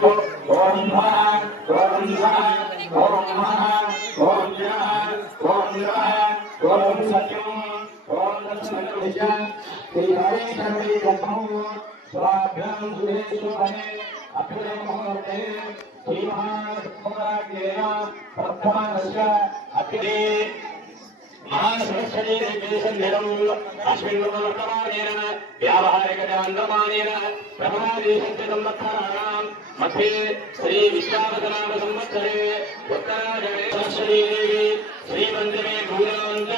ఓం భా ఓం భా मध्ये श्री विश्वावतनाम संवत्सरे उत्तरायणे सरस्वती देवी श्रीमन्दिरे भूलवन्त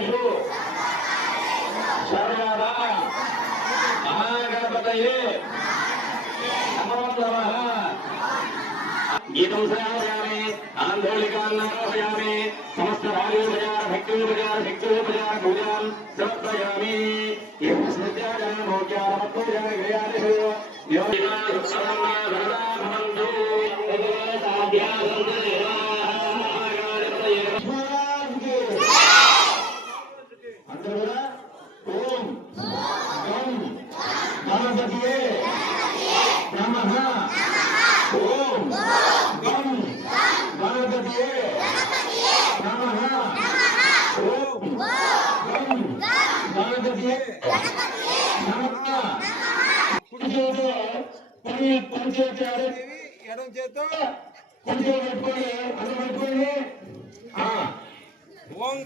సర్వకార్యేషు సర్వదా మహాగణపతయే నమో నమః గీతం శ్రావయామి ఆందోళికాన్నారోహయామి సమస్త భార్యోపచార భక్తోపచార శక్తోపచార పూజాం సమర్పయామి భోగ్యారమత్వోజాగయాదిషు యోగినా సుక్షమన్నా వరదా భవంతు పని పని చేశారు ఎడం చేతో కుడి చేతి పెట్టుకొని ఓం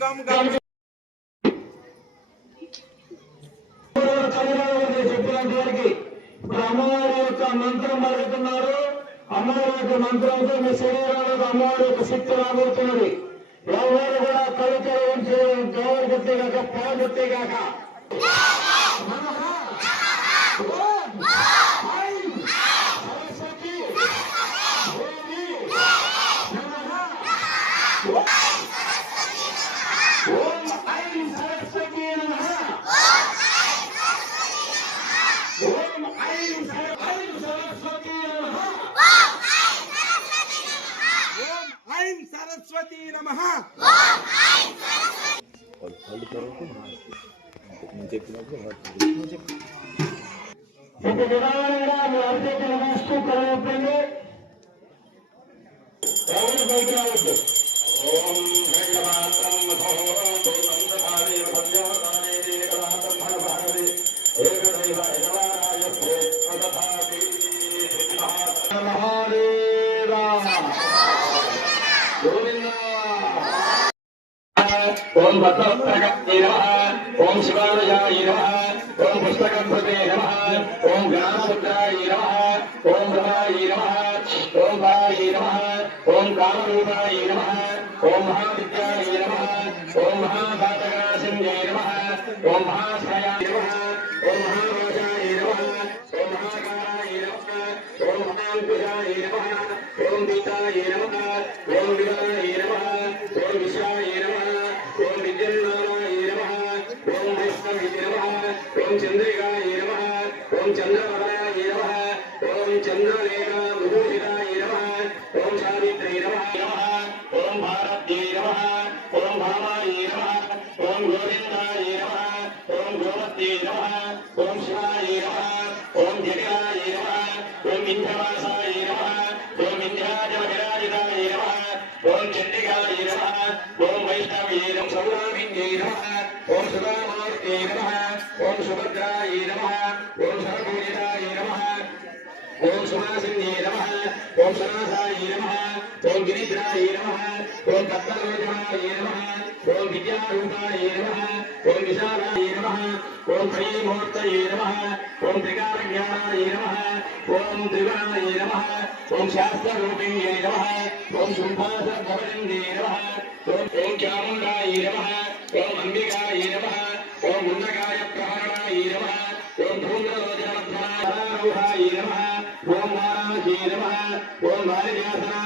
ఇప్పుడు అమ్మవారి యొక్క మంత్రం పలుకుతున్నారు అమ్మవారి యొక్క మంత్రంతో మీ శరీరంలో అమ్మవారి యొక్క శక్తి రాబోతున్నది ఎవరు కూడా కలుతరం చేయడం గౌరవ గుర్తి కాక పాల కాక ఏకదైవ యజమానాయ ప్రేతదధాతి మహాదేవ గోవింద ఓం భద్రప్రగతి నమ ఓం శివాలయాయ నమ ఓం పుస్తకృతే నమ ఓం జ్ఞానముద్రాయ నమ ఓం భవాయ నమ ఓం భాయ నమ ఓం కామరూపాయ నమ ఓం మహావిద్యాయ నమ ఓం మహాఘాతకరాశంజయ నమ ఓం మహాశ్రయాయ నమ ఓం మహారోషాయ నమ ఓం మహాకారాయ నమ ఓం మహాంకుశాయ నమ ఓం గీతాయ నమ ఓం విదాయ గోవిందాయ నమ ఓం గోమత్యై నమ ఓం శివాయ నమ ఓం జగరాయ నమ ఓం వింధ్యవాసాయ నమ ఓం వింధ్యాచలవిరాజితాయ నమ ఓం చండికాయ నమ ఓం వైష్ణవే నమ సౌరామిన్యై నమ ఓం సుధామార్తే నమ ఓం సుభద్రాయ నమ ఓం సర్వపూజితాయ నమ ఓం సువాసిన్యే నమ ఓం సనాసాయ నమ ఓం గిరిద్రాయ నమ ఓం పద్మలోచనాయ నమ విద్యారూపాయే నమ ఓం విశాలాయ నమ ఓం త్రయీమూర్తయే నమ ఓం త్రికారజ్ఞానాయ నమ ఓం త్రిగుణాయ నమ ఓం శాస్త్రరూపిణ్యే నమ ఓం శుంభాసభవలింగే నమ ఓం ఓం చాముండాయ నమ ఓం అంబికాయ నమ ఓం ముండకాయ ప్రహరణాయ నమ ఓం ధూమ్రలోచనధ్వనాయ నమ ఓం వారాణసీ నమ ఓం వారిజాసనాయ నమ ఓం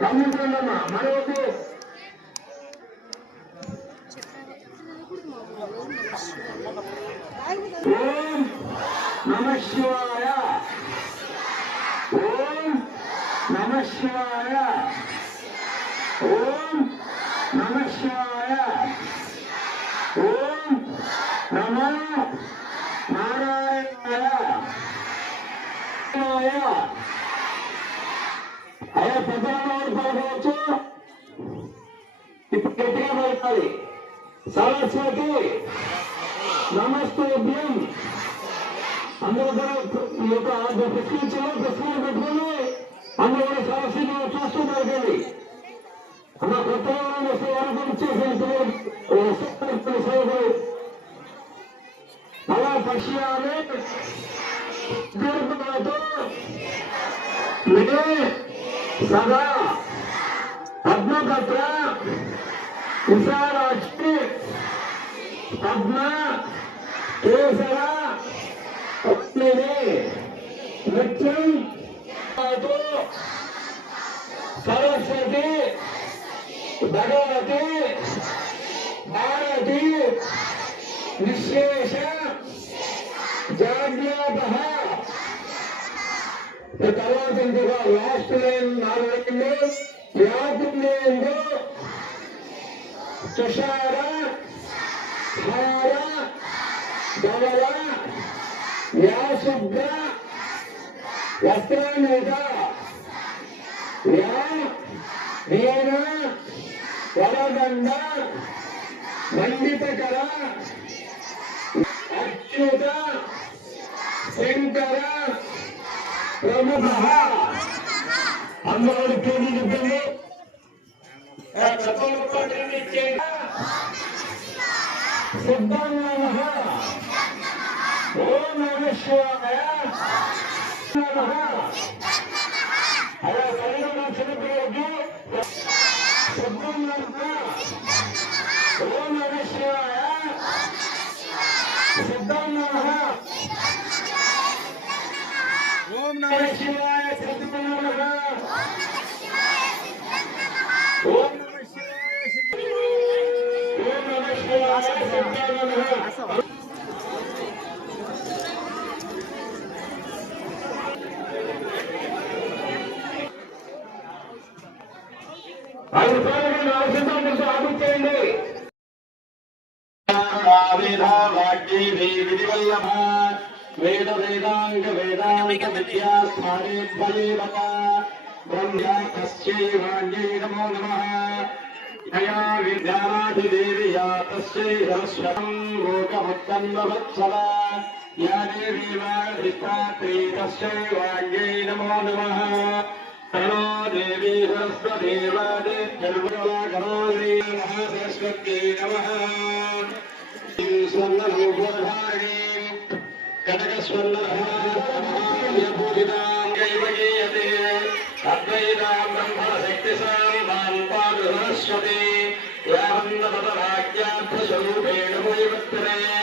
మరొకటి గమనించండమ్మా ఓం నమ శివాయ. ఓం నమ శివాయ. ఓం నమ శివాయ. ఓం నారాయణాయ అయ్యా పెద్దవాళ్ళు ఇప్పుడు గట్టిగా పలకాలి సరస్వతి నమస్తేభ్యం అందరూ కూడా ఈ యొక్క పుష్పించలో పుష్పాలు పెట్టుకుని అందరూ కూడా సరస్వతి చూస్తూ పలకండి అన్న కొత్తగా వస్తే ఎవరికి ఇచ్చేసిన సేవలు అలా పశ్యాలు దీర్ఘతో ఇదే సదా పద్మపత్ర విశాలాక్షి పద్మ కేసర పద్మిని నిత్యం సరస్వతి భగవతి భారతి విశేష జాగ్రత్త తర్వాత ఇంకొక లాస్ట్ లైన్ నాలుగు లైన్లు వ్యాపులేందు తుషార హార ధవల వ్యాశుద్ధ వస్త్రాన్విత వ్యా వీణ వరదండ మండితకర అచ్యుత శంకర ప్రముఖ అందరూ పేరు చెప్పండి సిద్ధంగా ఓం నమ శివాయ నమః అలా కలిగిన చిన్నపిల్లలకి సిద్ధంగా ఓం నమ శివాయ సిద్ధంగా ఓం నమ నమ శివాయ సిద్ధంగా ఓం వేద వేదాంగ వేదాంత విద్యాస్థానే ద్వయేవ బ్రహ్మా తస్యై వాణ్యై నమో నమః యయా విద్యానాధిదేవి యా తస్యై సరస్వతం లోకముత్తన్వత్సల యా దేవీ వాధిష్టాత్రీ తస్యై వాణ్యై నమో నమః తనో దేవీ సరస్వతి వాదిత్యర్వకరాళీ మహాసరస్వత్యై నమః స్వర్ణరూపధారిణీ Thank you.